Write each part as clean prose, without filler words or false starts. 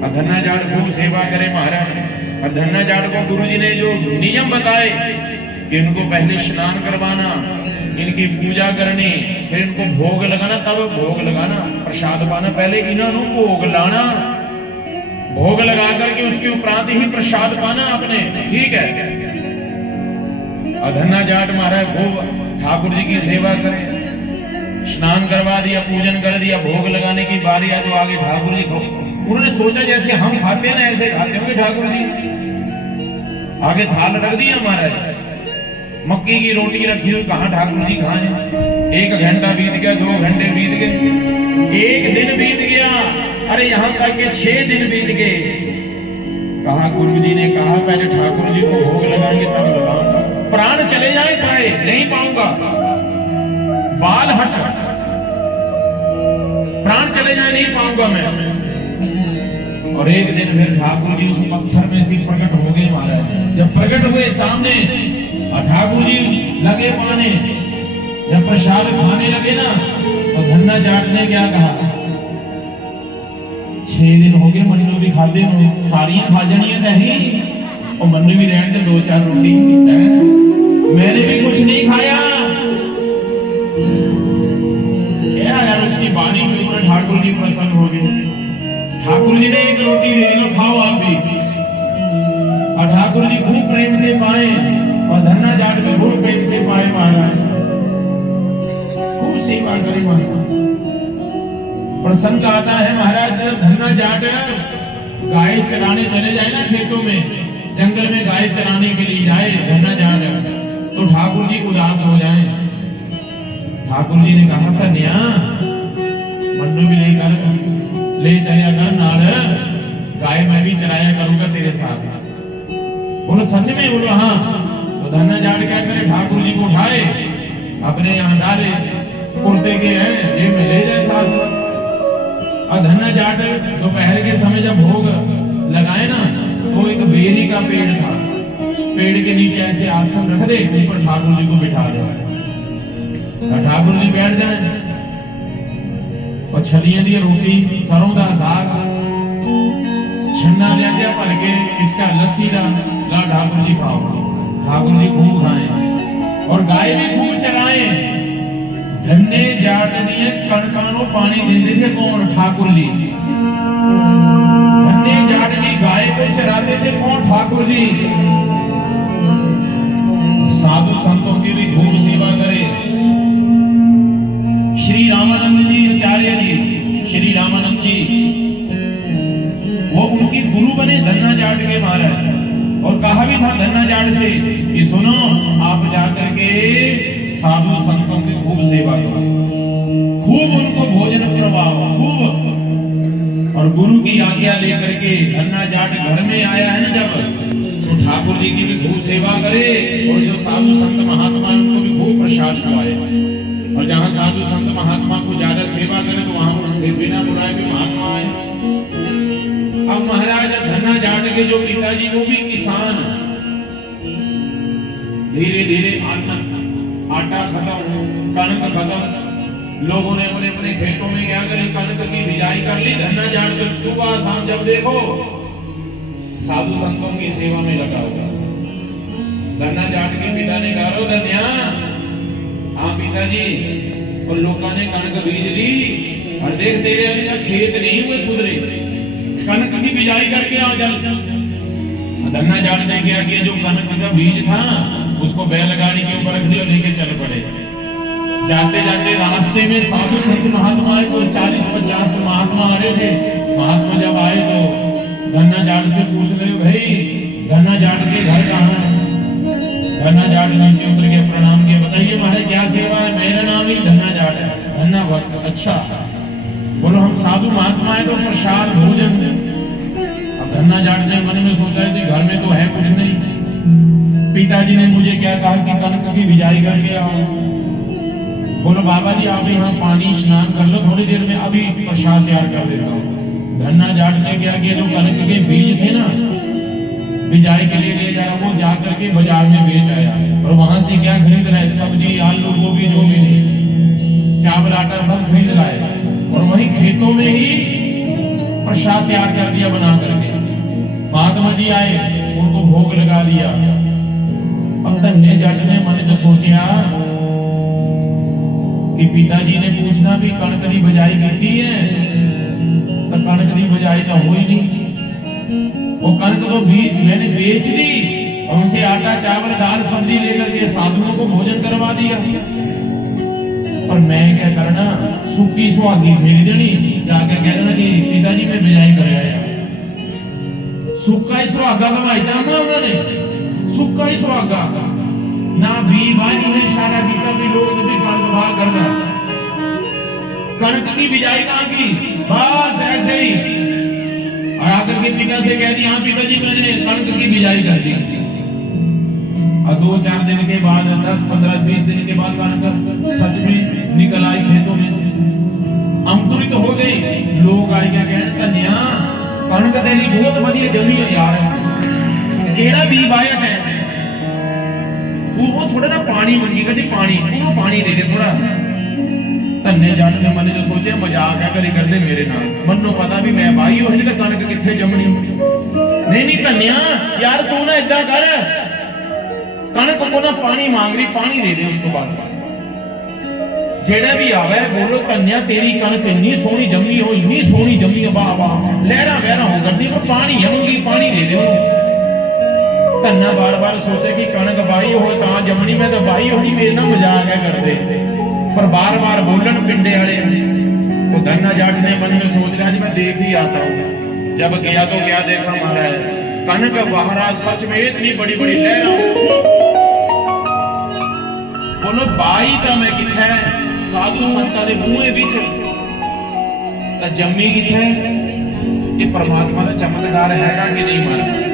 और धन्ना जाट खूब सेवा करे महाराज। और धन्ना जाट को गुरुजी ने जो नियम बताए कि इनको पहले स्नान करवाना, इनकी पूजा करनी, फिर इनको भोग लगाना, तब भोग लगाना, प्रसाद पाना, पहले इन्होंने भोग लाना, भोग लगा करके उसके उपरांत ही प्रसाद पाना आपने, ठीक है। और धन्ना जाट महाराज खूब ठाकुर जी की सेवा करे, स्नान करवा दिया, पूजन कर दिया, भोग लगाने की बारी आ तो आगे ठाकुर जी को उन्होंने सोचा जैसे हम खाते हैं ना ऐसे खाते होंगे ठाकुर जी। आगे थाल रख दिया महाराज, मक्की की रोटी रखी हुई, कहां ठाकुर जी खाएं। 1 घंटा बीत गया, 2 घंटे बीत गए, 1 दिन बीत गया, अरे यहां तक के 6 दिन बीत गए। कहा गुरु जी ने कहा पहले ठाकुर जी को भोग लगाएंगे तब लगाऊंगा, प्राण चले जाए चाहे नहीं पाऊंगा, बाल हट, प्राण चले जाए नहीं पाऊंगा मैं। और एक दिन फिर ठाकुर जी उस पत्थर में से प्रकट हो गए महाराज। जब प्रकट हुए सामने और ठाकुर जी लगे पाने, जब प्रसाद खाने लगे ना तो धन्ना जाट ने क्या कहा, 6 दिन हो गए मन्नू भी खाते हो, सारियां खा जानी है दही और मन्नू भी रहने दे 2-4 रोटी, मैंने भी कुछ नहीं खाया। क्या यार उसकी वाणी के ऊपर ठाकुर जी प्रसन्न हो गए। ठाकुर जी ने 1 रोटी दे लो, खाओ आप भी। और ठाकुर जी खूब प्रेम से पाए और धन्ना जाट भी खूब प्रेम से पाए महाराज, खूब सेवा करे महाराज। प्रसंग आता है महाराज जब धन्ना जाट गाय चराने चले जाए ना खेतों में, जंगल में गाय चराने के लिए जाए धन्ना जाट, तो ठाकुर जी उदास हो जाए। ठाकुर जी ने कहा था न्या मन्नू भी ले चलिया कर नाड़, गाय मैं भी चराया करूंगा तेरे साथ। बोलो सच में? बोलो हाँ। तो धन्ना जाट क्या करे, ठाकुर जी को उठाए अपने यहाँ डाले, कुर्ते के हैं जेब में ले जाए साथ। और धन्ना जाट दोपहर के समय जब भोग लगाए ना तो एक बेरी का पेड़ था, पेड़ के नीचे ऐसे आसन रख दे, ऊपर ठाकुर जी को बिठा दे और ठाकुर जी बैठ जाए और छलियां दी रोटी, सरों का साग, छन्ना लिया दिया भर के, इसका लस्सी का ला ठाकुर जी खाओ। ठाकुर जी खूब खाएं और गाय भी खूब चराए। धन्ने जाट दिए कणकानो पानी देते थे कौन? ठाकुर जी। धन्ने जाट की गाय को चराते थे कौन? ठाकुर जी। साधु संतों की भी खूब सेवा करे। श्री रामानंद जी आचार्य जी, श्री रामानंद जी वो उनकी गुरु बने धन्ना जाट के महाराज। और कहा भी था धन्ना जाट से कि सुनो आप जाकर के साधु संतों की खूब सेवा करो, खूब उनको भोजन करवाओ खूब। और गुरु की आज्ञा लेकर के धन्ना जाट घर में आया है ना जब, तो ठाकुर जी की भी खूब सेवा करे और जो साधु संत महात्मा उनको भी खूब प्रसाद खवाए। और जहाँ साधु संत महात्मा को ज्यादा सेवा करे तो वहां बिना बुलाए भी महात्मा है। अब महाराज धन्ना जाट के जो पिताजी वो भी किसान, धीरे धीरे आटा खत्म, कणक खत्म, लोगों ने अपने अपने खेतों में क्या करी, कणक की बिजाई कर ली। धन्ना जाट तो सुबह शाम जब देखो साधु संतों की सेवा में लगा हुआ। धन्ना जाट के पिता ने कहा, रो धन्या, हाँ पिताजी, और लोगों ने कणक बीज ली और देख तेरे अभी तक खेत नहीं हुए सुधरे, कणक की बिजाई करके आओ चल। धन्ना जाट ने क्या किया, जो कणक का बीज था उसको बैलगाड़ी के ऊपर रख दिया, लेके चल पड़े। जाते जाते रास्ते में साधु संत महात्मा को 40-50 महात्मा आ रहे थे। महात्मा जब आए तो धन्ना जाट से पूछ रहे, भाई धन्ना जाट के घर कहाँ है? धन्ना जाट नीचे उतर के प्रणाम किया, बताइए महाराज क्या सेवा है? मेरा नाम ही धन्ना जाट है। धन्ना भक्त, अच्छा बोलो हम साधु महात्मा है तो प्रसाद भोजन। अब धन्ना जाट ने मन में सोचा कि घर में तो है कुछ नहीं, पिताजी ने मुझे क्या कहा कि कणक की बिजाई करके आओ। बोलो बाबा जी आप यहाँ पानी स्नान कर लो, थोड़ी देर में अभी प्रसाद तैयार कर देता हूँ। धन्ना जाट ने क्या किया, जो कणक के बीज थे ना बिजाई के लिए ले जा रहा, वो जाकर के बाजार में बेच आया और वहां से क्या खरीद रहा है, सब्जी आलू गोभी जो भी नहीं, चावल आटा सब खरीद रहा है और वही खेतों में ही प्रसाद तैयार कर दिया बना करके। महात्मा जी आए, उनको भोग लगा दिया। अब धन्य जट ने मन च सोचा कि पिताजी ने पूछना भी कणक दी बजाई की है, तो कणक दी बजाई तो हो ही नहीं। वो कणक तो भी मैंने बेच दी, उनसे आटा चावल दाल सब्जी लेकर के साधुओं को भोजन करवा दिया। पर मैं क्या करना, सूखी सुहागी फेंक देनी, जाके कह देना कि पिताजी मैं बिजाई कर आया। सूखा ही सुहागा लवाईता ना उन्होंने, सूखा ही सुहागा ना भी बानी है सारा बीता भी लोग भी कणक वाह करना। कणक की बिजाई कहाँ की, बस ऐसे ही। और आकर के पिता से कह दिया, हाँ पिताजी मैंने कणक की बिजाई कर दी। और 2-4 दिन के बाद 10, 15, 20 दिन के बाद कणक सच में निकल आई खेतों में से, अंकुरित हो गई। लोग आए क्या कहने, धनिया कणक तेरी बहुत बढ़िया जमी है यार, केड़ा भी बाया है वो थोड़ा ना पानी मंगी कर पानी वो पानी दे दे थोड़ा। धन्य जट ने मन जो सोचे मजाक क्या करे करते मेरे नाल, मनो पता भी मैं भाई हो तो कणक किथे जमनी। नहीं धनिया यार तू ना इदा कर, कणक को ना पानी मांग रही, पानी दे दे उसको बस। जेड़ा भी आवे बोलो धन्या तेरी कणक इतनी सोहनी जमी हो, इतनी सोहनी जमी है, वाह वाह लहरा बहरा हो करती, पर पानी है मंगी, पानी दे दे। धन्या बार बार सोचे कि कणक बाई हो ता जमनी, मैं तो बाई होनी मेरे ना मजाक है करते, पर बार बार बोलन पिंडे वाले। तो धन्या जाट ने मन में सोच रहा मैं देख ही आता हूँ। जब गया तो क्या देखा महाराज, कणक बहरा सच में इतनी बड़ी बड़ी लहरा। बोलो बाई तो मैं किथे साधु संतां दे मुंहे विच जम्मी किथे, ये परमात्मा का चमत्कार हैगा कि नहीं मारा।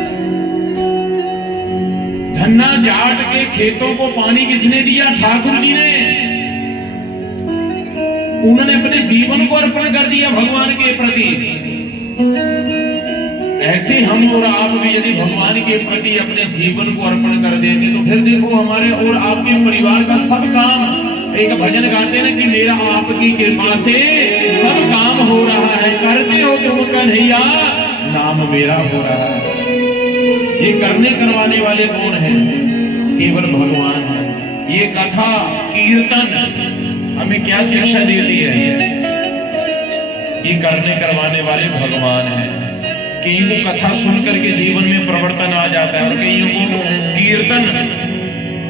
धन्ना जाट के खेतों को पानी किसने दिया, ठाकुर जी ने। उन्होंने अपने जीवन को अर्पण कर दिया भगवान के प्रति। ऐसे हम और आप भी यदि भगवान के प्रति अपने जीवन को अर्पण कर देते तो फिर देखो हमारे और आपके परिवार का सब काम। एक भजन गाते ना कि मेरा आपकी कृपा से सब काम हो रहा है, करते हो तुम कन्हैया नाम मेरा हो रहा है। ये करने करवाने वाले कौन है, केवल भगवान है। ये कथा कीर्तन हमें क्या शिक्षा देती है, ये करने करवाने वाले भगवान है। कईयों को कथा सुनकर के जीवन में परिवर्तन आ जाता है, और कईयों को कीर्तन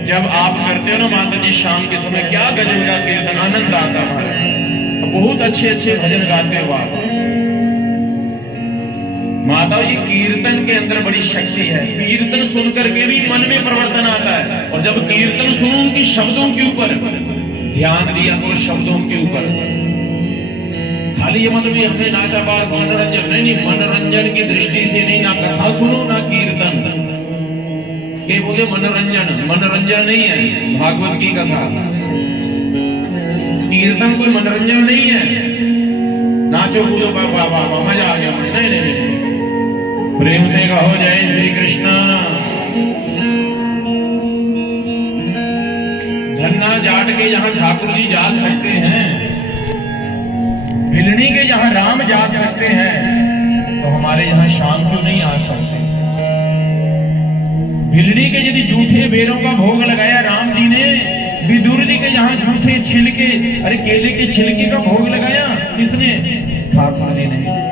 जब आप करते हो ना माता जी शाम के समय, क्या गजब का कीर्तन, आनंद आता है। बहुत अच्छे अच्छे भजन गाते हो आप माता। ये कीर्तन के अंदर बड़ी शक्ति है। कीर्तन सुनकर के भी मन में परिवर्तन आता है। और जब कीर्तन सुनो कि शब्दों के ऊपर ध्यान दिया करो, शब्दों के ऊपर। खाली ये मतलब हमने नाचा बात मनोरंजन नहीं, मनोरंजन की दृष्टि से नहीं, ना कथा सुनो ना कीर्तन। ये बोले मनोरंजन, मनोरंजन नहीं है भागवत की कथा, कीर्तन कोई मनोरंजन नहीं है। नाचो कूदो बाबा मजा आ गया, नहीं नहीं नहीं, प्रेम से कहो जय श्री कृष्ण। धन्ना जाट के जहां ठाकुर जी जा सकते हैं, भिलनी के जहां राम जा सकते हैं, तो हमारे यहां शाम क्यों नहीं आ सकते। भिलनी के यदि जूठे बेरों का भोग लगाया राम जी ने, विदुर जी के जहां जूठे छिलके, अरे केले के छिलके का भोग लगाया किसने, ठाकुर जी ने।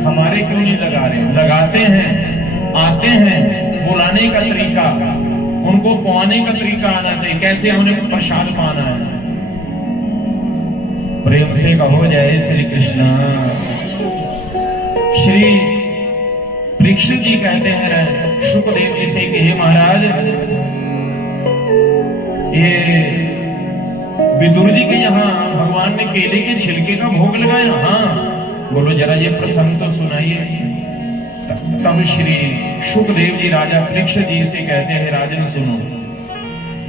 हमारे क्यों नहीं लगा रहे, लगाते हैं, आते हैं। बुलाने का तरीका, उनको पाने का तरीका आना चाहिए, कैसे उन्हें प्रसाद पाना है। प्रेम से कहो जय श्री कृष्ण। श्री परीक्षित जी कहते हैं शुकदेव जी से कि हे महाराज, ये विदुर जी के यहाँ भगवान ने केले के छिलके का भोग लगाया। हाँ बोलो जरा ये प्रसंग तो सुनाइए। तब श्री शुकदेव जी राजा परीक्षित जी से कहते हैं राजन सुनो,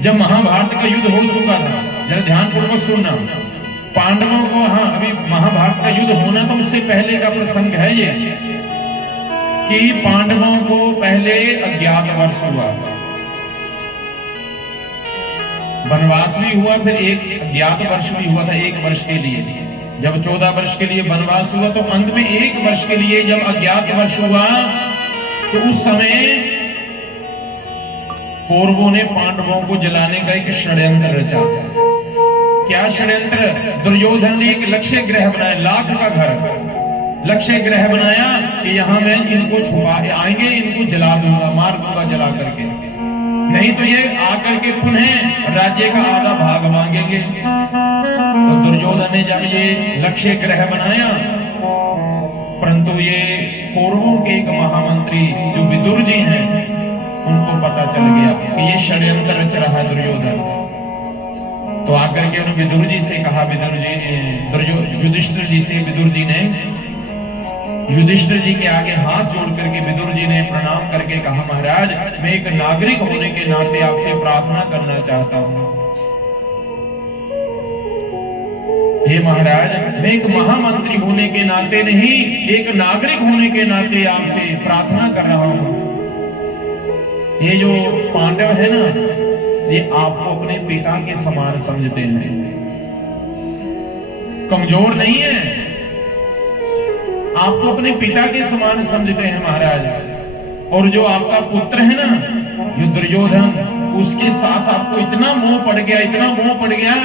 जब महाभारत का युद्ध हो चुका था, जरा ध्यान पूर्वक सुनना। पांडवों को, हाँ अभी महाभारत का युद्ध होना था उससे पहले का प्रसंग है ये, कि पांडवों को पहले अज्ञात वर्ष हुआ, वनवास भी हुआ, फिर एक अज्ञात वर्ष भी हुआ था 1 वर्ष के लिए। जब 14 वर्ष के लिए वनवास हुआ तो अंत में 1 वर्ष के लिए जब अज्ञात वर्ष हुआ तो उस समय कौरवों ने पांडवों को जलाने का एक षड्यंत्र रचा। क्या षड्यंत्र? दुर्योधन ने एक लक्ष्य ग्रह बनाया, लाख का घर लक्ष्य ग्रह बनाया कि यहां मैं इनको छुपा आएंगे, इनको जला दूंगा, मार दूंगा जला करके, नहीं तो ये आकर के पुनः राज्य का आधा भाग मांगेंगे। तो दुर्योधन ने जब ये लक्ष्य ग्रह बनाया, परंतु ये कौरवों के एक महामंत्री जो विदुर जी हैं उनको पता चल गया कि ये षड्यंत्र रच रहा दुर्योधन। तो आकर के उन्होंने विदुर जी से कहा, विदुर जी ने युधिष्ठिर जी से, विदुर जी ने युधिष्ठिर जी के आगे हाथ जोड़ करके विदुर जी ने प्रणाम करके कहा, महाराज मैं एक नागरिक होने के नाते आपसे प्रार्थना करना चाहता हूं। हे महाराज, मैं एक महामंत्री होने के नाते नहीं, एक नागरिक होने के नाते आपसे प्रार्थना कर रहा हूं। ये जो पांडव है ना, ये आपको अपने पिता के समान समझते हैं, कमजोर नहीं है, आपको अपने पिता के समान समझते हैं महाराज। और जो आपका पुत्र है ना, ये दुर्योधन, उसके साथ आपको इतना मोह पड़ गया, इतना मोह पड़ गया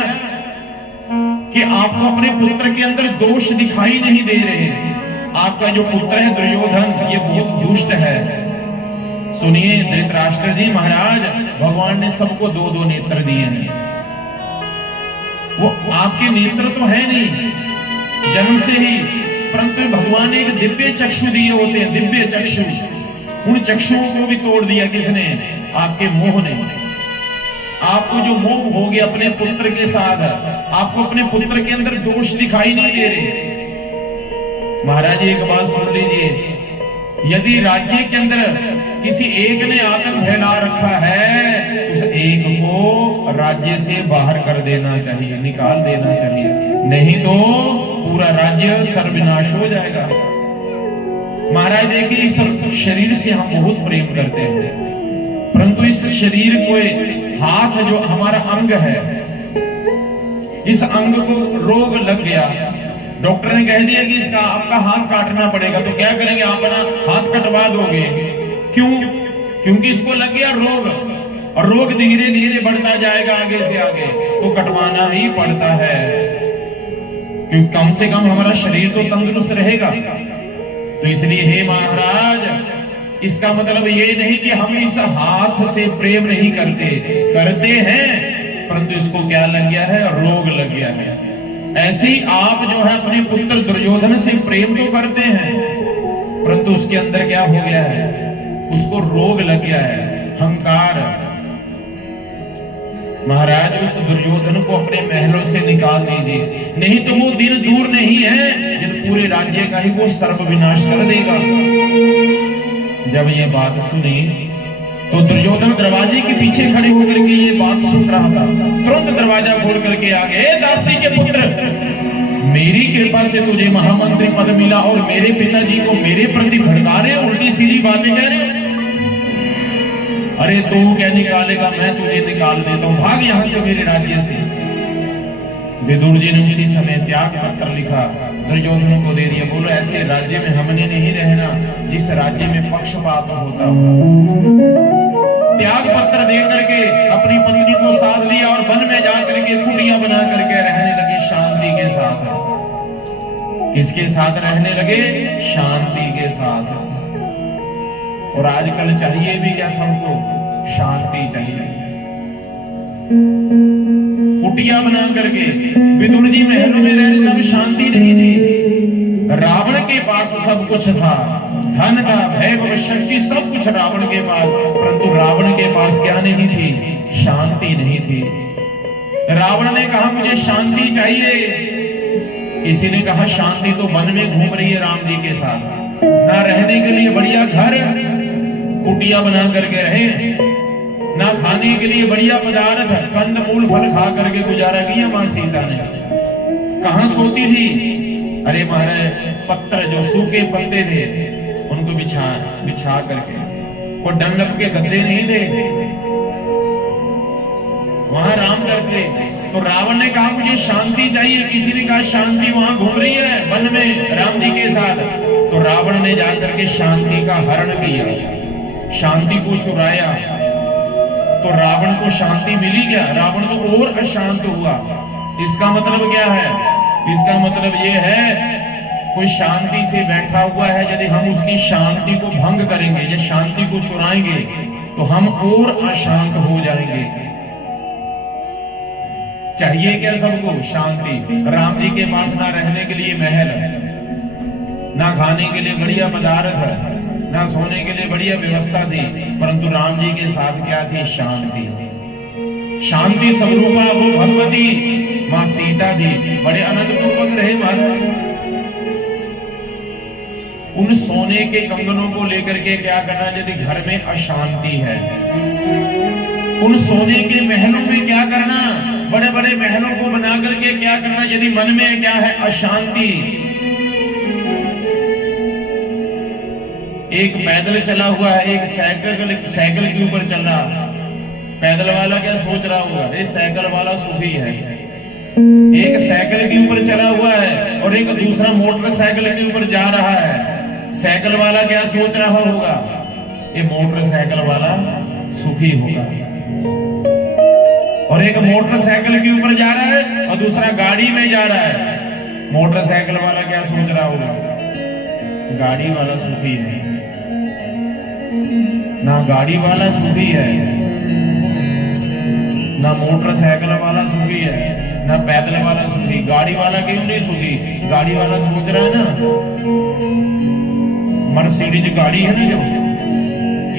कि आपको अपने पुत्र के अंदर दोष दिखाई नहीं दे रहे। आपका जो पुत्र है दुर्योधन, ये बहुत दुष्ट है। सुनिए धृतराष्ट्र जी महाराज, भगवान ने सबको 2-2 नेत्र दिए हैं। वो आपके नेत्र तो है नहीं जन्म से ही, परंतु भगवान ने एक दिव्य चक्षु दिए होते हैं, दिव्य चक्षु। उन चक्षुओं को भी तोड़ दिया किसने? आपके मोह ने। आपको जो मोह हो गया अपने पुत्र के साथ, आपको अपने पुत्र के अंदर दोष दिखाई नहीं दे रहे। महाराज एक बात सुन लीजिए, यदि राज्य के अंदर किसी एक ने आतंक फैला रखा है, उस एक को राज्य से बाहर कर देना चाहिए, निकाल देना चाहिए, नहीं तो पूरा राज्य सर्वनाश हो जाएगा। महाराज देखिए, इस शरीर से हम बहुत प्रेम करते हैं, परंतु इस शरीर को, हाथ जो हमारा अंग है, इस अंग को रोग लग गया, डॉक्टर ने कह दिया कि इसका आपका हाथ काटना पड़ेगा, तो क्या करेंगे? आप अपना हाथ कटवा दोगे। क्यों? क्योंकि इसको लग गया रोग, और रोग धीरे धीरे बढ़ता जाएगा आगे से आगे, तो कटवाना ही पड़ता है, क्योंकि कम से कम हमारा शरीर तो तंदुरुस्त रहेगा। तो इसलिए हे महाराज, इसका मतलब ये नहीं कि हम इस हाथ से प्रेम नहीं करते हैं, परंतु इसको क्या लग गया है? रोग लग गया है। ऐसे ही आप जो है अपने पुत्र दुर्योधन से प्रेम तो करते हैं, परंतु उसके अंदर क्या हो गया है? उसको रोग लग गया है, अहंकार। महाराज उस दुर्योधन को अपने महलों से निकाल दीजिए, नहीं तो वो दिन दूर नहीं है जब पूरे राज्य का ही वो सर्वविनाश कर देगा। जब ये बात सुनी तो दुर्योधन दरवाजे के पीछे खड़े होकर के ये बात सुन रहा था। तुरंत दरवाजा खोल करके आ गए, दासी के पुत्र, मेरी कृपा से तुझे महामंत्री पद मिला और मेरे पिताजी को मेरे प्रति भड़का रहे, उल्टी सीधी बातें कह रहे। अरे तू क्या निकालेगा, मैं तुझे निकाल देता हूं, भाग यहां से मेरे राज्य से। विदुर जी ने उसी समय त्याग पत्र लिखा, दुर्योधन को दे दिया। बोलो ऐसे राज्य में हमने नहीं रहना जिस राज्य में पक्षपात होता हो। त्याग पत्र दे करके अपनी पत्नी को साथ लिया और वन में जाकर के कुटिया बना करके रहने लगे शांति के साथ। किसके साथ रहने लगे? शांति के साथ। और आजकल चाहिए भी क्या सबको? शांति चाहिए। कुटिया बना करके विदुर जी महलों में रह रहे, तब शांति नहीं थी। रावण के पास सब कुछ था, धन था, वैभव, शक्ति, सब कुछ रावण के पास, परंतु रावण के पास क्या नहीं थी? शांति नहीं थी। रावण ने कहा मुझे शांति चाहिए, किसी ने कहा शांति तो वन में घूम रही है राम जी के साथ, ना रहने के लिए बढ़िया घर कुटिया बना करके रहे, ना खाने के लिए बढ़िया पदार्थ कंद मूल फल खा करके गुजारा किया मां सीता ने। कहां सोती थी? अरे महाराज पत्थर जो सूखे पत्ते थे उनको बिछा करके, वो डंडक के गद्दे नहीं थे, वहां राम करते। तो रावण ने कहा मुझे शांति चाहिए, किसी ने कहा शांति वहां घूम रही है वन में राम जी के साथ। तो रावण ने जाकर के शांति का हरण किया, शांति को चुराया। तो रावण को शांति मिली क्या? रावण तो और अशांत हुआ। इसका मतलब क्या है? इसका मतलब ये है कोई शांति से बैठा हुआ है, यदि हम उसकी शांति को भंग करेंगे या शांति को चुराएंगे तो हम और अशांत हो जाएंगे। चाहिए क्या सबको? शांति। राम जी के पास ना रहने के लिए महल, ना खाने के लिए बढ़िया पदार्थ, ना सोने के लिए बढ़िया व्यवस्था थी, परंतु राम जी के साथ क्या थी? शांति। शांति स्वरूपा वो भगवती मां सीता थी, बड़े आनंद पूर्वक रहे महाराज। उन सोने के कंगनों को लेकर के क्या करना यदि घर में अशांति है? उन सोने के महलों में क्या करना? बड़े बड़े महलों को बना करके क्या करना यदि मन में क्या है? अशांति। एक पैदल चला हुआ है, एक साइकिल के ऊपर चल रहा। पैदल वाला क्या सोच रहा होगा? ये साइकिल वाला सुखी है। एक साइकिल के ऊपर चला हुआ है और एक दूसरा मोटरसाइकिल के ऊपर जा रहा है। साइकिल वाला क्या सोच रहा होगा? ये मोटरसाइकिल वाला सुखी होगा। और एक मोटरसाइकिल के ऊपर जा रहा है और दूसरा गाड़ी में जा रहा है। मोटरसाइकिल वाला क्या सोच रहा होगा? गाड़ी वाला सुखी है। ना गाड़ी वाला सुखी है, ना मोटरसाइकिल वाला सुखी है, ना पैदल वाला सुखी। गाड़ी वाला क्यों नहीं सुखी? गाड़ी वाला सोच रहा है ना, मर्सिडीज गाड़ी है ना जो,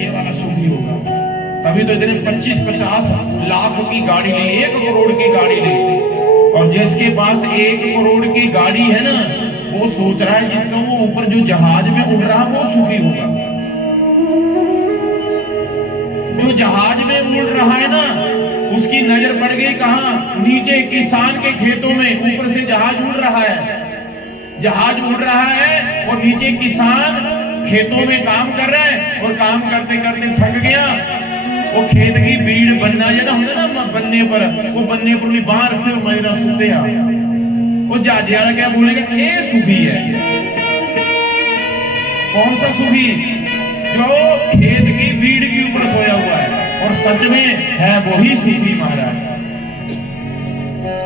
ये वाला सुखी होगा। तभी तो इतने 25-50 लाख की गाड़ी ली, 1 करोड़ की गाड़ी ली। और जिसके पास 1 करोड़ की गाड़ी है ना, वो सोच रहा है जिसका वो ऊपर जो जहाज में उड़ रहा वो सुखी होगा। जो जहाज में उड़ रहा है ना, उसकी नजर पड़ गई कहां? नीचे किसान के खेतों में। ऊपर से जहाज उड़ रहा है, जहाज उड़ रहा है और नीचे किसान खेतों में काम कर रहा है और काम करते करते थक गया। वो खेत की बीड़ बनना जरा होता ना बनने पर, वो बनने पर भी बाहर रखे और मेरा सुते आ। वो जाजियाला क्या बोलेगा? ये सुखी है। कौन सा सुखी? जो खेत की बीड़ के ऊपर सोया हुआ है। और सच में है वही सुखी महाराज।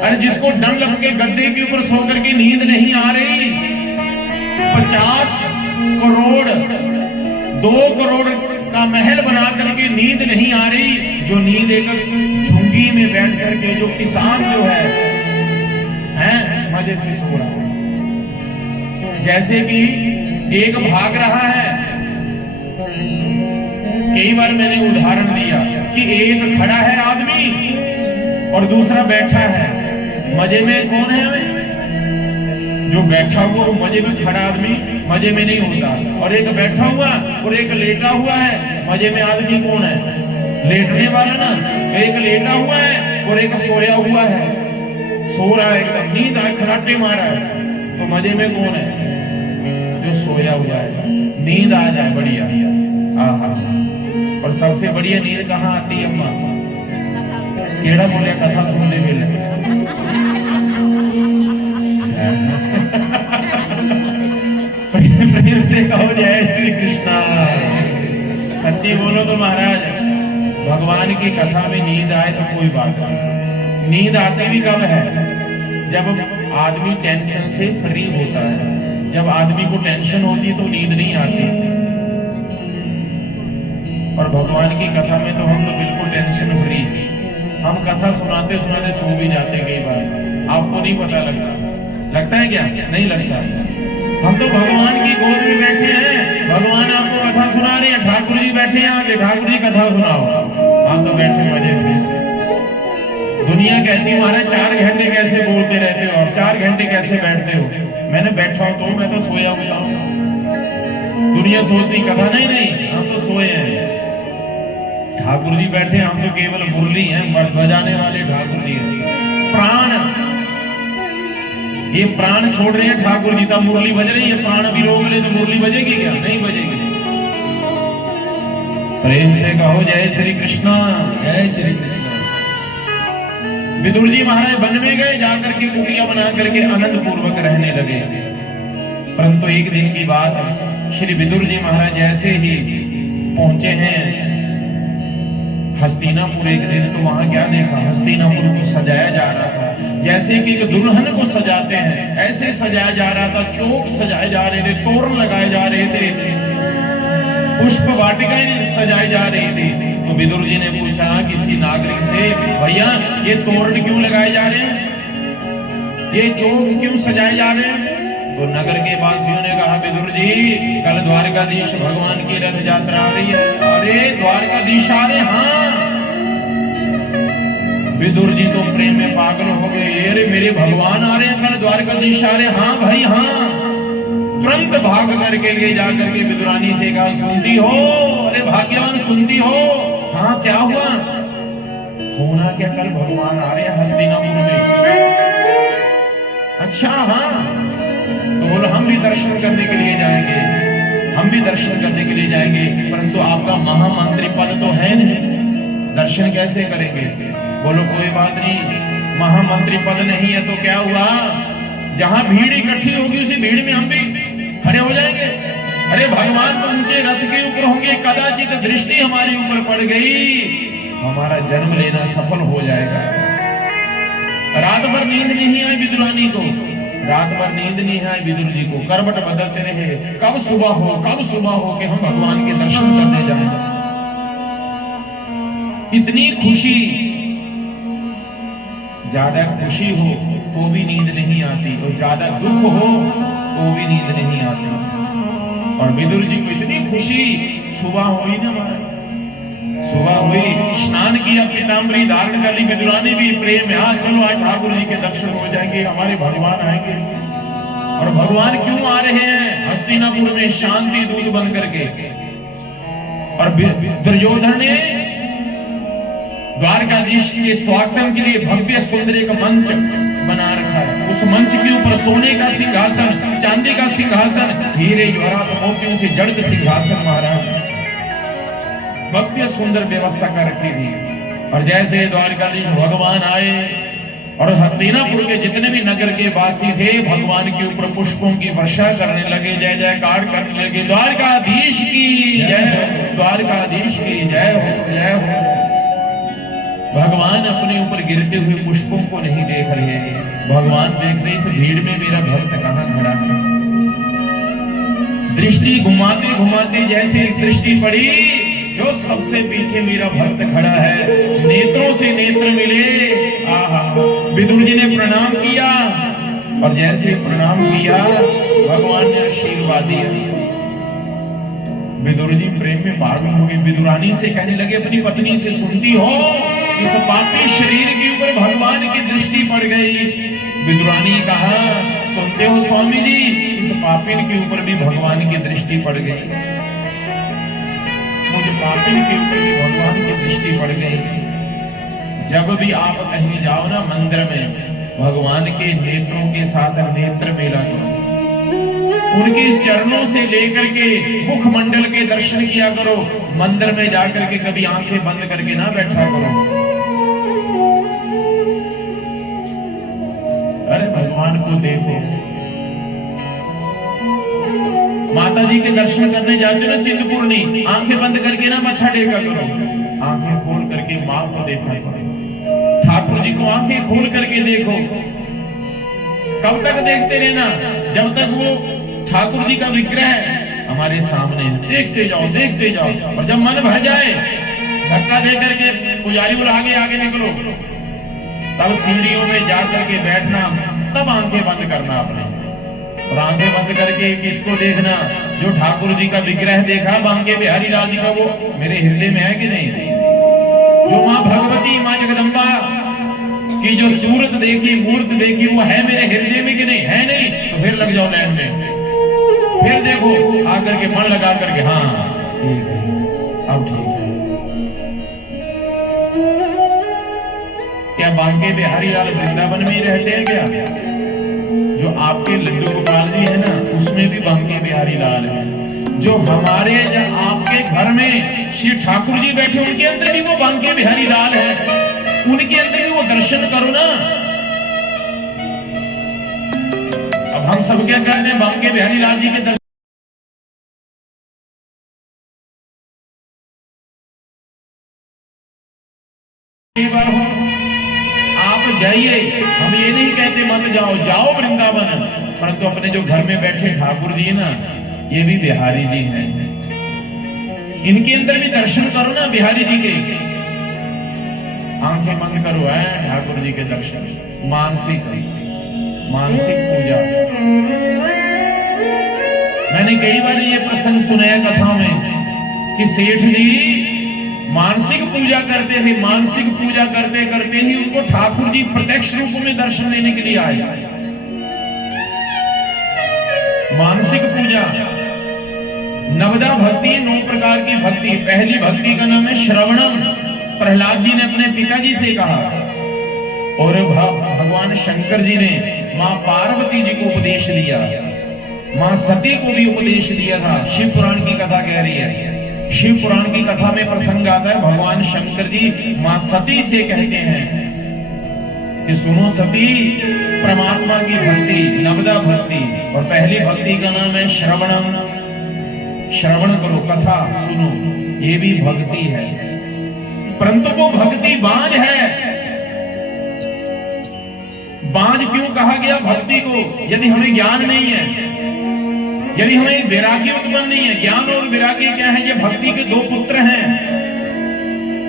अरे जिसको डर लग के गद्दे के ऊपर सो करके नींद नहीं आ रही, 50 करोड़ 2 करोड़ का महल बना करके नींद नहीं आ रही, जो नींद एक झुंगी में बैठ करके जो किसान जो है मजे से सो रहा है। जैसे कि एक भाग रहा है। कई बार मैंने उदाहरण दिया कि एक खड़ा है आदमी और दूसरा बैठा है। मजे में कौन है? जो बैठा हुआ वो मजे में, खड़ा आदमी मजे में नहीं होता। और एक बैठा हुआ और एक लेटा हुआ है। मजे में आदमी कौन है? लेटने वाला ना। एक लेटा हुआ है और एक सोया हुआ है, सो रहा है, एकदम नींद आए, खराटे मारा है। तो मजे में कौन है? जो सोया हुआ है। नींद आ जाए बढ़िया, आहा। और सबसे बढ़िया नींद कहाँ आती है अम्मा? केड़ा बोले कथा सुनने मिले। प्रेम से कहो जय श्री कृष्णा। सच्ची बोलो तो महाराज, भगवान की कथा में नींद आए तो कोई बात नहीं। नींद आती भी कब है? जब आदमी टेंशन से फ्री होता है। जब आदमी को टेंशन होती तो नींद नहीं आती। और भगवान की कथा में तो हम तो बिल्कुल टेंशन फ्री। हम कथा सुनाते सुनाते सो भी जाते कई बार। आपको नहीं पता लगता है क्या? नहीं लगता। हम तो भगवान की गोद में बैठे हैं, भगवान आपको कथा सुना रहे हैं। ठाकुर जी बैठे हैं आगे, ठाकुर जी कथा सुनाओ। आप तो बैठे मजे से। दुनिया कहती है महाराज 4 घंटे कैसे बोलते रहते हो और 4 घंटे कैसे बैठते हो? मैंने बैठा हूं तो मैं तो सोया हुआ हूं। दुनिया सोचती कथा नहीं, हम तो सोए हैं। ठाकुर जी बैठे, हम तो केवल मुरली हैं, बजाने वाले ठाकुर जी हैं। प्राण, ये प्राण छोड़ रहे हैं ठाकुर जी, तब मुरली बज रही है। प्राण भी रोक ले तो मुरली बजेगी क्या? नहीं बजेगी। प्रेम से कहो जय श्री कृष्णा। जय श्री कृष्णा। विदुर जी महाराज वन में गए, जाकर के कुटिया बना करके आनंद पूर्वक रहने लगे। परंतु एक दिन की बात, श्री विदुर जी महाराज जैसे ही पहुंचे हैं हस्तिनापुर, एक दिन तो वहां क्या देखा, हस्तिनापुर को सजाया जा रहा था जैसे कि एक दुल्हन को सजाते हैं, ऐसे सजाया जा रहा था। चौक सजाए जा रहे थे, तोरण लगाए जा रहे थे, पुष्प वाटिकाएं सजाई जा रही थी। तो विदुर जी ने पूछा किसी नागरिक से, भैया ये तोरण क्यों लगाए जा रहे हैं, ये चौक क्यों सजाए जा रहे हैं? तो नगर के वासियों ने कहा, विदुर जी कल द्वारकाधीश भगवान की रथ यात्रा आ रही है। अरे द्वारकाधीश आ रहे? हाँ। विदुर जी तो प्रेम में पागल हो गए, अरे मेरे भगवान आ रहे हैं, कल द्वारकाधीश आ रहे? हाँ भाई हाँ। तुरंत भाग करके ले जाकर के विदुरानी से कहा, सुनती हो? अरे भाग्यवान सुनती हो? हाँ क्या हुआ? होना क्या, कल भगवान आ रहे हैं हस्तिनापुर में। अच्छा हाँ, तो बोलो हम भी दर्शन करने के लिए जाएंगे, हम भी दर्शन करने के लिए जाएंगे, परंतु आपका महामंत्री पद तो है नहीं, दर्शन कैसे करेंगे? बोलो कोई बात नहीं, महामंत्री पद नहीं है तो क्या हुआ, जहां भीड़ इकट्ठी होगी उसी भीड़ में हम भी खड़े हो जाएंगे। अरे भगवान तो ऊंचे रथ के ऊपर होंगे, कदाचित दृष्टि हमारे ऊपर पड़ गई, हमारा जन्म लेना सफल हो जाएगा। रात भर नींद नहीं आई विदुरानी को, रात भर नींद नहीं आई विदुर जी को, करवट बदलते रहे, कब सुबह हो, कब सुबह हो कि हम भगवान के दर्शन करने जाएं। इतनी खुशी, ज्यादा खुशी हो तो भी नींद नहीं आती, और ज्यादा दुख हो तो भी नींद नहीं आती। और विदुर जी को इतनी खुशी, सुबह हुई ना महाराज, सुबह हुई, स्नान किया, पीतांबरी धारण कर ली, विदुरानी भी प्रेम में, हाँ चलो आज ठाकुर जी के दर्शन हो जाएंगे, हमारे भगवान आएंगे। और भगवान क्यों आ रहे हैं हस्तिनापुर में? शांति दूत बन करके। और दुर्योधन ने द्वारकाधीश के स्वागत के लिए भव्य सुंदर एक मंच बना रखा है। उस मंच के ऊपर सोने का सिंहासन, चांदी का सिंहासन, हीरे जवाहरात मोतियों से जड़ित सिंहासन महाराज, भव्य सुंदर व्यवस्था कर रखी थी। और जैसे द्वारकाधीश भगवान आए और हस्तिनापुर के जितने भी नगर के वासी थे भगवान के ऊपर पुष्पों की वर्षा करने लगे, जय जयकार करने लगे, द्वारकाधीश की जय, द्वारकाधीश की जय हो, जय हो। भगवान अपने ऊपर गिरते हुए पुष्पों को नहीं देख रहे, भगवान देख रहे इस भीड़ में मेरा भक्त कहां खड़ा है। दृष्टि घुमाते घुमाते जैसे दृष्टि पड़ी, जो सबसे पीछे मेरा भक्त खड़ा है, नेत्रों से नेत्र मिले। आहा, विदुर जी ने प्रणाम किया, और जैसे प्रणाम किया भगवान ने आशीर्वाद दिया। विदुर जी प्रेम में पागल हो गए, विदुरानी से कहने लगे अपनी पत्नी से, सुनती हो इस पापी शरीर के ऊपर भगवान की दृष्टि पड़ गई। विदुरानी कहा, सुनते हो स्वामी जी, इस पापिन के ऊपर भी भगवान की दृष्टि पड़ गई, मुझे पापिन के ऊपर भी भगवान की दृष्टि पड़ गई। जब भी आप कहीं जाओ ना मंदिर में, भगवान के नेत्रों के साथ नेत्र मिला करो, उनके चरणों से लेकर के मुखमंडल के दर्शन किया करो। मंदिर में जाकर के कभी आंखें बंद करके ना बैठा करो। अरे भगवान को देखो, माता जी के दर्शन करने जाते ना चिंतपूर्णी, आंखें बंद करके ना मत्था टेका करो, आंखें खोल करके मां को देखा करो। ठाकुर जी को आंखें खोल करके देखो। कब तक देखते रहना? जब तक वो ठाकुर जी का विग्रह हमारे सामने है, देखते जाओ देखते जाओ। और जब मन भर जाए, धक्का दे करके पुजारी बोला आगे आगे निकलो, तब सीढ़ियों में जाकर के बैठना, तब आंखें बंद करना अपने। और आंखें बंद करके किसको देखना? जो ठाकुर जी का विग्रह देखा बांके बिहारी लाल जी का, वो मेरे हृदय में है कि नहीं? जो माँ भगवती, माँ जगदम्बा की जो सूरत देखी, मूर्त देखी, वो है मेरे हृदय में कि नहीं? है नहीं, तो फिर लग जाओ लाइन में, फिर देखो आकर के मन लगा करके, हाँ ठीक है, अब ठीक है। क्या बांके बिहारी लाल वृंदावन में ही रहते हैं क्या? जो आपके लड्डू गोपाल जी है ना, उसमें भी बांके बिहारी लाल है। जो हमारे आपके घर में श्री ठाकुर जी बैठे, उनके अंदर भी वो बांके बिहारी लाल है। उनके अंदर भी वो दर्शन करो ना। अब हम सब क्या कहते हैं, बांके बिहारी लाल जी के दर्शन कई बार हो, आप जाइए, हम ये नहीं कहते मत जाओ, जाओ वृंदावन, परंतु अपने जो घर में बैठे ठाकुर जी ना, ये भी बिहारी जी हैं, इनके अंदर भी दर्शन करो ना बिहारी जी के। आंखें बंद करो, है ठाकुर जी के दर्शन, मानसिक पूजा। मैंने कई बार ये प्रसंग सुनाया कथा में कि सेठ जी मानसिक पूजा करते थे, मानसिक पूजा करते करते ही उनको ठाकुर जी प्रत्यक्ष रूप में दर्शन देने के लिए आए। मानसिक पूजा, नवदा भक्ति, 9 प्रकार की भक्ति। पहली भक्ति का नाम है श्रवणम। प्रहलाद जी ने अपने पिताजी से कहा, और भगवान शंकर जी ने मां पार्वती जी को उपदेश दिया, मां सती को भी उपदेश दिया था। शिव पुराण की कथा कह रही है, शिव पुराण की कथा में प्रसंग आता है, भगवान शंकर जी मां सती से कहते हैं कि सुनो सती, परमात्मा की भक्ति, नवदा भक्ति, और पहली भक्ति का नाम है श्रवणम। श्रवण करो, कथा सुनो, ये भी भक्ति है, परंतु वो भक्ति बांझ है। बांझ क्यों कहा गया भक्ति को? यदि हमें ज्ञान नहीं है, यदि हमें वैराग्य उत्पन्न नहीं है। ज्ञान और वैराग्य क्या है? ये भक्ति के 2 पुत्र हैं।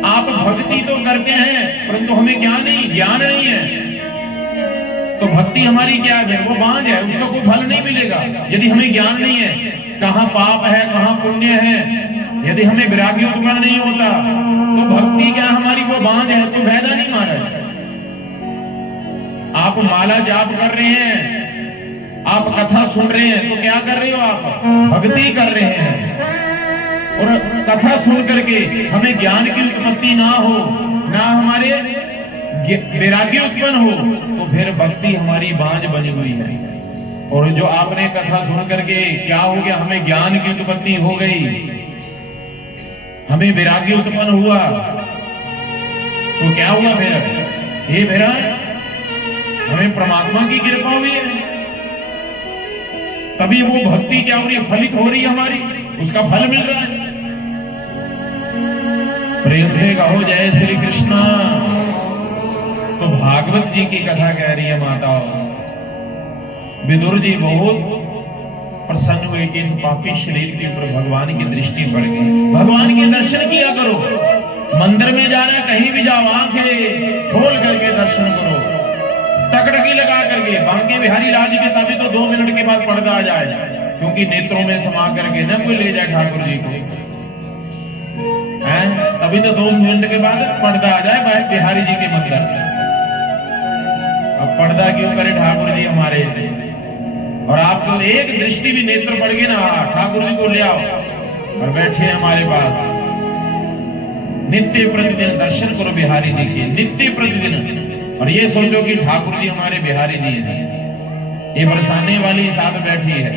आप भक्ति तो करते हैं, परंतु हमें क्या नहीं, ज्ञान नहीं है, तो भक्ति हमारी क्या है? वो बांझ है, उसका कोई फल नहीं मिलेगा। यदि हमें ज्ञान नहीं है, कहां पाप है कहां पुण्य है, यदि हमें वैराग्य उत्पन्न नहीं होता, तो भक्ति क्या हमारी वो बांझ है, तो फायदा नहीं मारा। आप माला जाप कर रहे हैं, आप कथा सुन रहे हैं, तो क्या कर रहे हो? आप भक्ति कर रहे हैं। और कथा सुन करके हमें ज्ञान की उत्पत्ति ना हो, ना हमारे वैराग्य उत्पन्न हो, तो फिर भक्ति हमारी बांझ बनी हुई है। और जो आपने कथा सुन करके क्या हो गया? हमें ज्ञान की उत्पत्ति हो गई, हमें वैराग्य उत्पन्न हुआ, तो क्या हुआ फिर? ये मेरा हमें परमात्मा की कृपा हुई है, तभी वो भक्ति क्या हो रही है? फलित हो रही है हमारी, उसका फल मिल रहा है। प्रेम से कहो जय श्री कृष्ण। तो भागवत जी की कथा कह रही है माता, विदुर जी बहुत प्रसन्न हुए कि इस पापी शरीर के ऊपर भगवान की दृष्टि पड़ गई। भगवान के दर्शन किया करो, मंदिर में जाना, कहीं भी जाओ, आंखें खोल करके दर्शन करो, टकटकी लगा करके। बांके बिहारी लाल जी के तभी तो 2 मिनट के बाद पर्दा आ जाए, क्योंकि नेत्रों में समा करके न कोई ले जाए ठाकुर जी को, हैं? तभी तो 2 मिनट के बाद पर्दा आ जाए बिहारी जी के मंदिर। अब पर्दा क्यों करे ठाकुर जी हमारे? और आपको एक दृष्टि भी नेत्र पड़ गई ना, ठाकुर जी को ले आओ और बैठे हमारे पास। नित्य प्रतिदिन दर्शन करो बिहारी जी के, नित्य प्रतिदिन। और ये सोचो कि ठाकुर जी हमारे बिहारी जी हैं, ये बरसाने वाली साथ बैठी है,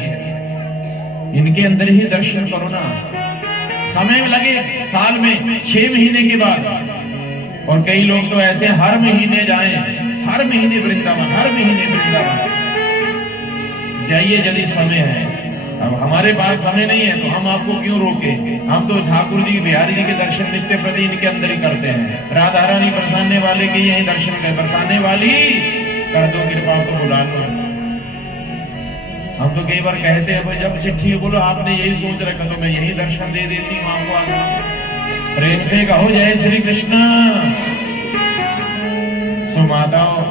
इनके अंदर ही दर्शन करो ना। समय लगे साल में 6 महीने के बाद, और कई लोग तो ऐसे हर महीने जाएं, हर महीने वृंदावन, हर महीने वृंदावन जाइए यदि समय है। अब हमारे पास समय नहीं है तो हम आपको क्यों रोके? हम तो ठाकुर जी बिहारी जी के दर्शन नित्य प्रति इनके अंदर ही करते हैं। राधा रानी बरसाने वाले के यही दर्शन कर, बरसाने वाली कर दो कृपा तो बुला लो। हम तो कई बार कहते हैं भाई जब चिट्ठी बोलो आपने यही सोच रखा तो मैं यही दर्शन दे देती हूँ आपको आगे। प्रेम से कहो जय श्री कृष्ण। सो माताओं,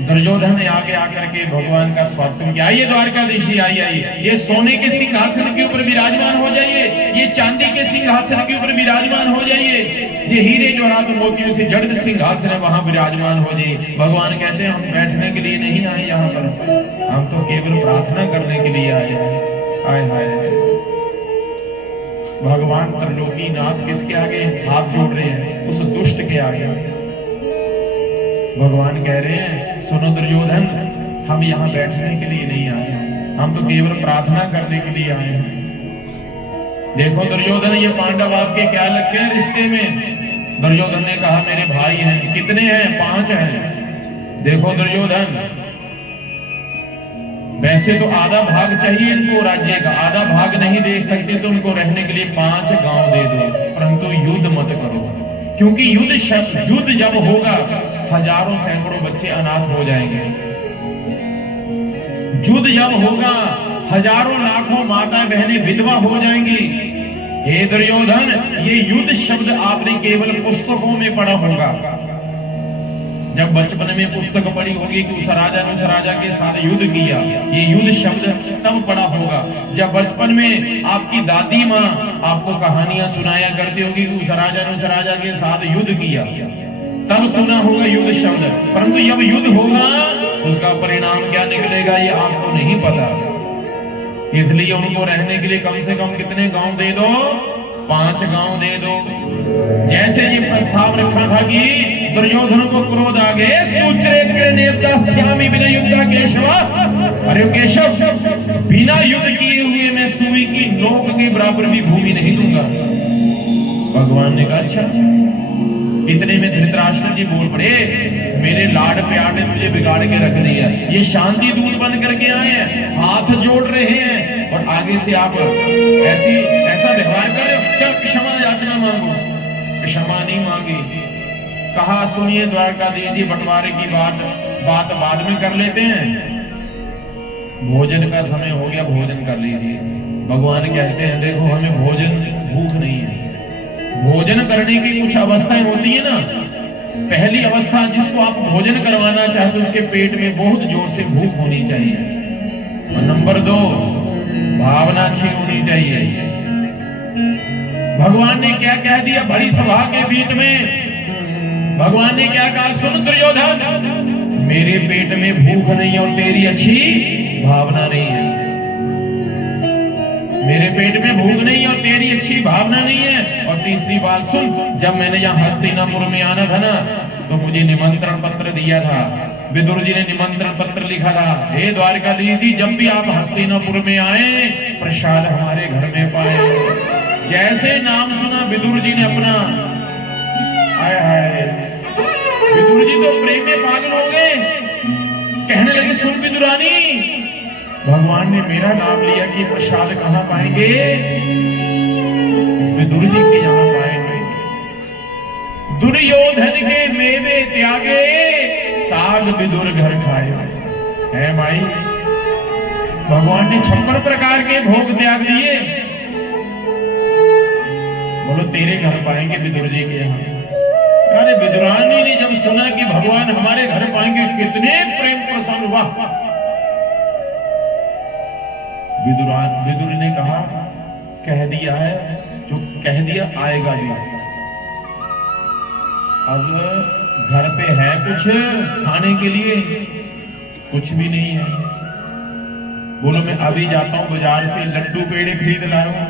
दुर्योधन ने आगे आकर के भगवान का स्वागत किया। आइए द्वारकाधीश, आइए, ये सोने के सिंहासन के ऊपर विराजमान हो जाइए, ये चांदी के सिंहासन के ऊपर विराजमान हो जाइए, ये हीरे जवाहरात मोतियों से जड़ित सिंहासन है वहां विराजमान हो जाइए। भगवान कहते हैं हम बैठने के लिए नहीं आए यहाँ पर, हम तो केवल प्रार्थना करने के लिए आए हैं। हाय हाय, भगवान त्रिलोकीनाथ किसके आगे हाथ जोड़ रहे हैं? उस दुष्ट के आगे। भगवान कह रहे हैं सुनो दुर्योधन, हम यहाँ बैठने के लिए नहीं आए हैं, हम तो केवल प्रार्थना करने के लिए आए हैं। देखो दुर्योधन, ये पांडव आपके क्या लगते हैं रिश्ते में? दुर्योधन ने कहा मेरे भाई हैं। कितने हैं? 5 हैं। देखो दुर्योधन, वैसे तो आधा भाग चाहिए इनको राज्य का, आधा भाग नहीं दे सकते तो उनको रहने के लिए 5 गांव दे दो, परंतु युद्ध मत करो, क्योंकि युद्ध जब होगा हजारों सैकड़ों बच्चे अनाथ हो जाएंगे। युद्ध जब होगा हजारों लाखों माता बहनें विधवा हो जाएंगी। हे दुर्योधन, ये युद्ध शब्द आपने केवल पुस्तकों में पढ़ा होगा, जब बचपन में पुस्तक पढ़ी होगी कि उस राजा ने उस राजा के साथ युद्ध किया, ये युद्ध शब्द तब पढ़ा होगा जब बचपन में आपकी दादी माँ आपको कहानियां सुनाया करती होगी कि उस राजा ने उस राजा के साथ युद्ध किया, तब सुना होगा युद्ध शब्द। परंतु जब युद्ध होगा उसका परिणाम क्या निकलेगा ये आपको नहीं पता। इसलिए उनको रहने के लिए कम से कम कितने गांव दे दो? 5 गांव दे दो। जैसे ये प्रस्ताव रखा था कि दुर्योधन को क्रोध आ गए, सूचरे नेवता श्यामी बिना युद्ध केशवा, अरे केशव बिना युद्ध किए हुए मैं सुई की नोक के बराबर भी भूमि नहीं दूंगा। भगवान ने कहा अच्छा। इतने में धृतराष्ट्र जी बोल पड़े, मेरे लाड प्यार ने मुझे बिगाड़ के रख दिया, ये शांति दूत बन करके आए हैं, हाथ जोड़ रहे हैं और आगे से आप ऐसा व्यवहार कर रहे हो। चल क्षमा याचना मांगो। क्षमा नहीं मांगी। कहा सुनिए द्वारकाधीश जी, बंटवारे की बात बाद में कर लेते हैं, भोजन का समय हो गया, भोजन कर लीजिए। भगवान कहते हैं देखो हमें भोजन भूख नहीं है, भोजन करने की कुछ अवस्थाएं होती है ना। पहली अवस्था जिसको आप भोजन करवाना चाहते उसके पेट में बहुत जोर से भूख होनी चाहिए, और नंबर 2 भावना अच्छी होनी चाहिए। भगवान ने क्या कह दिया भरी सभा के बीच में? भगवान ने क्या कहा? सुन दुर्योधन, मेरे पेट में भूख नहीं और तेरी अच्छी भावना नहीं है। मेरे पेट में भूख नहीं और तेरी अच्छी भावना नहीं है। और तीसरी बात सुन, जब मैंने यहाँ हस्तिनापुर में आना था ना तो मुझे निमंत्रण पत्र दिया था, विदुर जी ने निमंत्रण पत्र लिखा था, हे द्वारकाधीश जी जब भी आप हस्तिनापुर में आए प्रसाद हमारे घर में पाए। जैसे नाम सुना विदुर जी ने अपना, आय हाय, विदुर जी तो प्रेम में पागल हो गए, कहने लगे सुन विदुरानी, भगवान ने मेरा नाम लिया कि प्रसाद कहां पाएंगे? विदुर जी के यहां पाएंगे। दुर्योधन के मेवे त्यागे, साग विदुर घर खाए। है भाई, भगवान ने 56 प्रकार के भोग त्याग दिए। बोलो तेरे घर पाएंगे विदुर जी के यहाँ। अरे विदुरानी ने जब सुना कि भगवान हमारे घर पाएंगे कितने प्रेम प्रसन्न हुआ। विदुर ने कहा कह दिया है, जो कह दिया आएगा भी। अब घर पे है कुछ खाने के लिए? कुछ भी नहीं है। बोलो मैं अभी जाता हूँ बाजार से लड्डू पेड़े खरीद लाया हूँ,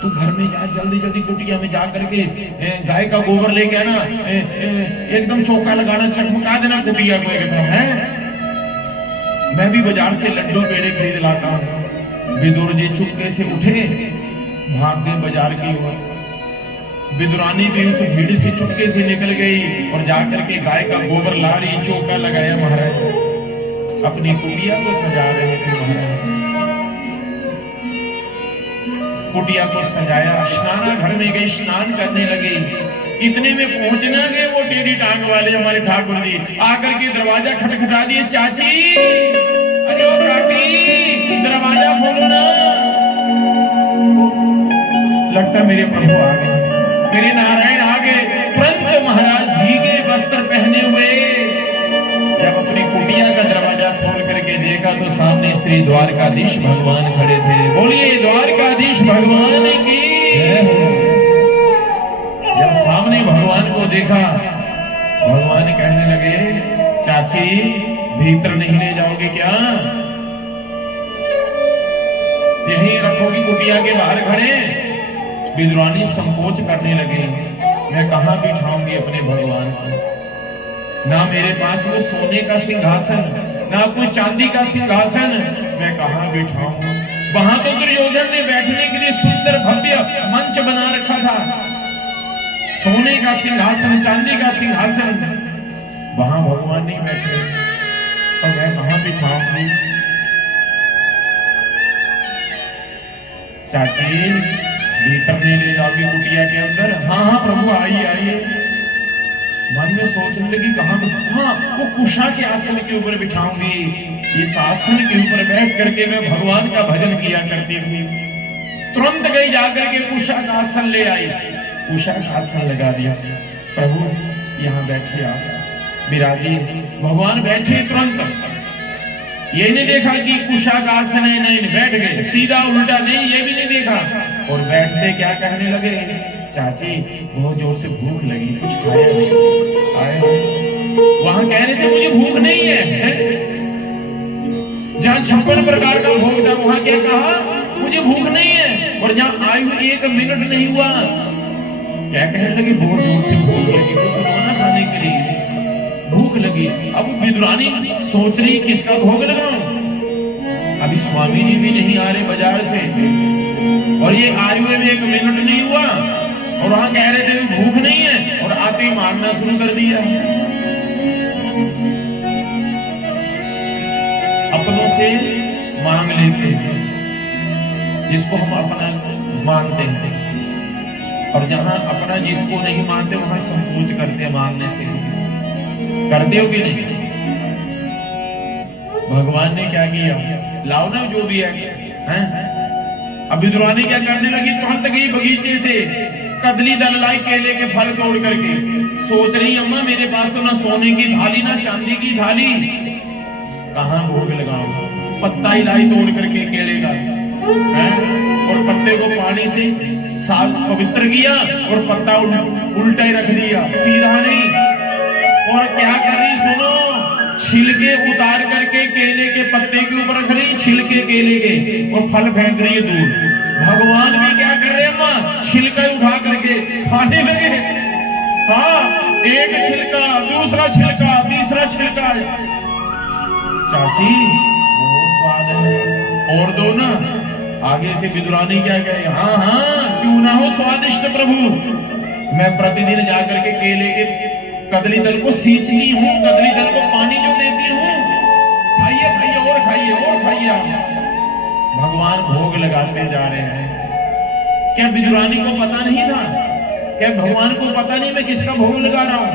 तू घर में जा जल्दी जल्दी कुटिया में जा करके गाय का गोबर लेके आना, एकदम चौका लगाना, चकमका देना कुटिया को एकदम। है मैं भी बाजार से लड्डू पेड़े खरीद लाता हूँ। विदुर जी चुपके से उठे, भाग गए बाजार की ओर। विदुरानी भी उस भीड़ से चुपके से निकल गई और जाकर के गाय का गोबर ला रही, चौका लगाया महाराज, अपनी कुटिया को सजा रहे थे महाराज। कुटिया को सजाया, स्नाना घर में गई, स्नान करने लगे। इतने में पहुंचना गए वो टेढ़ी टांग वाले हमारे ठाकुर जी आकर के दरवाजा खटखटा दिए। चाची, अरे ओ काकी दरवाजा खोलो ना। लगता मेरे प्रभु आ गए, मेरे नारायण आ गए। तुरंत महाराज भीगे वस्त्र पहने हुए जब अपनी कुटिया का दरवाजा खोल करके देखा तो सामने श्री द्वारकाधीश भगवान खड़े थे। बोलिए द्वारकाधीश भगवान की। जब सामने भगवान को देखा, भगवान कहने लगे चाची भीतर नहीं ले जाओगे क्या? यहीं रखोगी कुटिया के बाहर खड़े? विदुरानी संकोच करने लगे, मैं कहां बिठाऊंगी अपने भगवान को? ना मेरे पास वो सोने का सिंहासन, ना कोई चांदी का सिंहासन, मैं कहां बिठाऊं? वहां तो दुर्योधन ने बैठने के लिए सुंदर भव्य मंच बना रखा था, सोने का सिंहासन, चांदी का सिंहासन, वहां भगवान नहीं बैठे और मैं कहां बिठाऊंगी? चाची भीतर नहीं ले जाओगी कुटिया के अंदर? हाँ हाँ प्रभु आइए आइए। मन में सोचने लगी कहां? हाँ वो कुशा के आसन के ऊपर बिठाऊंगी। इस आसन के ऊपर बैठ करके मैं भगवान का भजन किया करती थी। तुरंत गई जाकर के कुशा का आसन ले आई, कुशा का आसन लगा दिया। प्रभु यहाँ बैठिए, आप विराजिए। भगवान बैठे तुरंत, ये नहीं देखा कि कुशा का आसन है, नहीं बैठ गए, सीधा उल्टा नहीं, ये भी नहीं देखा। और बैठते क्या कहने लगे? चाची बहुत जोर से भूख लगी, कुछ खाया नहीं। आया वहां कह रहे थे मुझे भूख नहीं है। जहां 56 प्रकार का भोग था वहां क्या कहा? मुझे भूख नहीं है। और जहां आयु 1 मिनट नहीं हुआ क्या कहने लगे? बहुत जोर से भूख लगी, कुछ रोना खाने के लिए भूख लगी। अब विदुरानी सोच रही किसका भोग लगाऊं? अभी स्वामी जी भी नहीं आ रहे बाजार से, और ये आयु में 1 मिनट नहीं हुआ और वहां कह रहे थे भूख नहीं है, और आते ही मांगना शुरू कर दिया। अपनों से मांग लेते हैं जिसको हम अपना मानते हैं, और जहां अपना जिसको नहीं मानते वहां संकोच करते हैं मांगने से। करते हो कि नहीं? भगवान ने क्या किया? लाओ ना जो भी है, हैं? अब विदुरानी क्या करने लगी? तुरंत गई बगीचे से कदली दल लाई, केले के फल तोड़ करके। सोच रही अम्मा मेरे पास तो ना सोने की थाली ना चांदी की थाली, कहां भोग लगाऊं? पत्ता ही लाई तोड़ करके केले का, हैं? और पत्ते को पानी से साफ पवित्र किया और पत्ता उल्टा ही रख दिया, सीधा नहीं। और क्या कर रही सुनो? छिलके उतार करके केले के पत्ते के ऊपर रख रही, छिलके केले के, और फल फेंक रही है दूर। भगवान भी क्या कर रहे हैं अम्मा? छिलका उठा करके खाने लगे। हाँ, एक छिलका, दूसरा छिलका, तीसरा छिलका। चाची बहुत स्वाद है, और दो ना। आगे से विदुरानी क्या कहे? हाँ हाँ क्यों ना हो स्वादिष्ट प्रभु, मैं प्रतिदिन जाकर के केले के कदली दल को सींचती हूँ, कदली दल को पानी जो देती हूँ। खाइए खाइए और खाइए और खाइए। भगवान भोग लगाते जा रहे हैं। क्या विदुरानी को पता नहीं था? क्या भगवान को पता नहीं मैं किसका भोग लगा रहा हूँ?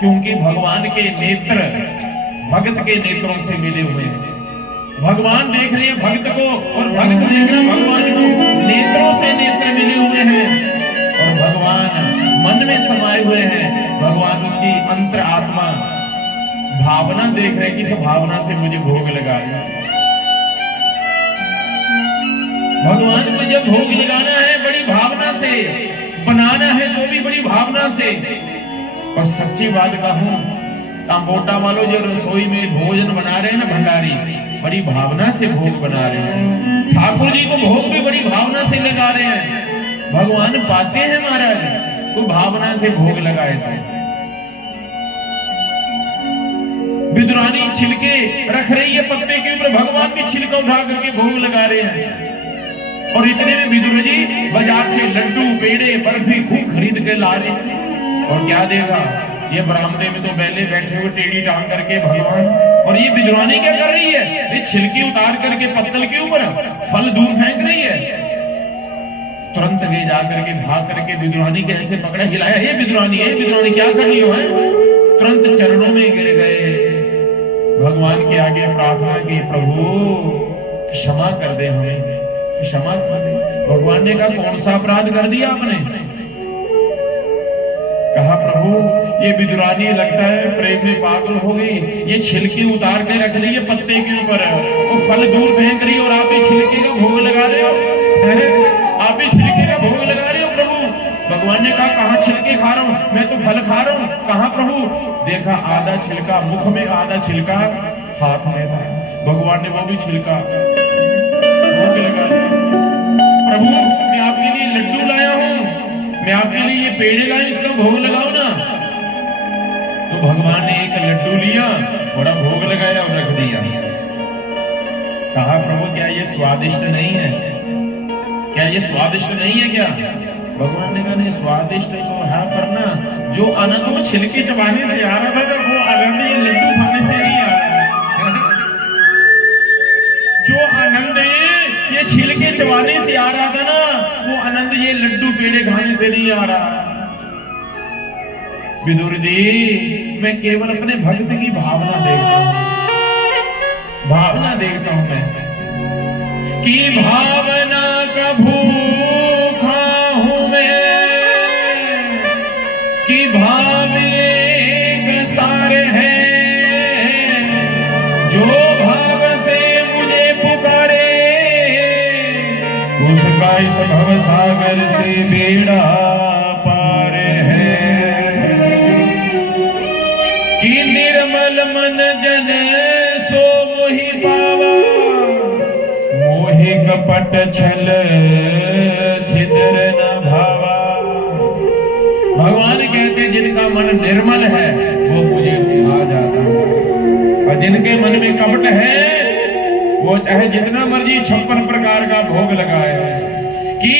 क्योंकि भगवान के नेत्र भगत के नेत्रों से मिले हुए हैं। भगवान देख रहे हैं भक्त को, और भक्त देख रहे हैं भगवान को। नेत्रों से नेत्र मिले हुए हैं, और भगवान मन में समाये हुए हैं। भगवान उसकी अंतर आत्मा भावना देख रहे, किस भावना से मुझे भोग लगा रहे हैं। भगवान को जब भोग लगाना है बड़ी भावना से, बनाना है तो भी बड़ी भावना से। और सच्ची बात कहूं, मोटा वालों जो रसोई में भोजन बना रहे हैं ना भंडारी, बड़ी भावना से भोग बना रहे हैं। ठाकुर जी को भोग भी बड़ी भावना से लगा रहे हैं। भगवान पाते हैं महाराज, वो भावना से भोग लगाए थे। विदुरानी छिलके रख रही है पत्ते के ऊपर, भगवान भी छिलका उठा करके भोग लगा रहे हैं। और इतने में विदुर जी बाजार से लड्डू पेड़े बर्फी खूब खरीद के ला रहे हैं। और क्या देगा? ये बरामदे में तो पहले बैठे हुए टेढ़ी टांग करके भगवान, और ये विदुरानी क्या कर रही है? ये छिलके उतार करके पत्तल के ऊपर फल दूर फेंक रही है। तुरंत गए जाकर के भाग करके विदुरानी के ऐसे पकड़ा, हिलाया, ये विदुरानी क्या कर रही हो? तुरंत चरणों में गिर गए, भगवान के आगे प्रार्थना की, प्रभु क्षमा कर दे, हमें क्षमा कर दे। भगवान ने कहा कौन सा अपराध कर दिया आपने? कहा प्रभु ये विदुरानी लगता है प्रेम में पागल हो गई, ये छिलके उतार के रख रही है पत्ते के ऊपर, वो फल दूर फेंक रही है, और आप ये छिलके का भोग लगा रहे हो। आप ये छिलके का भोग लगा रहे हो प्रभु। भगवान ने कहा कहाँ छिलके खा रहा हूँ, मैं तो फल खा रहा हूँ। कहाँ प्रभु? देखा आधा छिलका मुख में, आधा छिलका हाथ में था। भगवान ने वो भी छिलका भोग लगा दिया। प्रभु मैं आपके लिए लड्डू लाया हूँ, मैं आपके लिए ये पेड़े लाया, इसका भोग लगाओ ना। तो भगवान ने एक लड्डू लिया, बड़ा भोग लगाया और रख दिया। कहा प्रभु क्या ये स्वादिष्ट नहीं है? क्या ये स्वादिष्ट नहीं है क्या? भगवान ने कहा नहीं स्वादिष्ट तो है, पर ना जो आनंद वो छिलके चबाने से आ रहा था वो आनंद ये लड्डू खाने से नहीं आ रहा। जो आनंद ये छिलके चबाने से आ रहा था ना, वो आनंद ये लड्डू पेड़े खाने से नहीं आ रहा। विदुर जी, मैं केवल अपने भक्त की भावना देखता हूं, भावना देखता हूं मैं कि भावना का भूखा हूं मैं, कि भाव एक सार है, जो भाव से मुझे पुकारे उसका इस भव सागर से बेड़ा पार है। कि निर्मल मन जन सो मोहि पावा, मोहि कपट छल छिद्र न भावा। भगवान कहते जिनका मन निर्मल है वो मुझे भा जाता है, और जिनके मन में कपट है वो चाहे जितना मर्जी 56 प्रकार का भोग लगाए। कि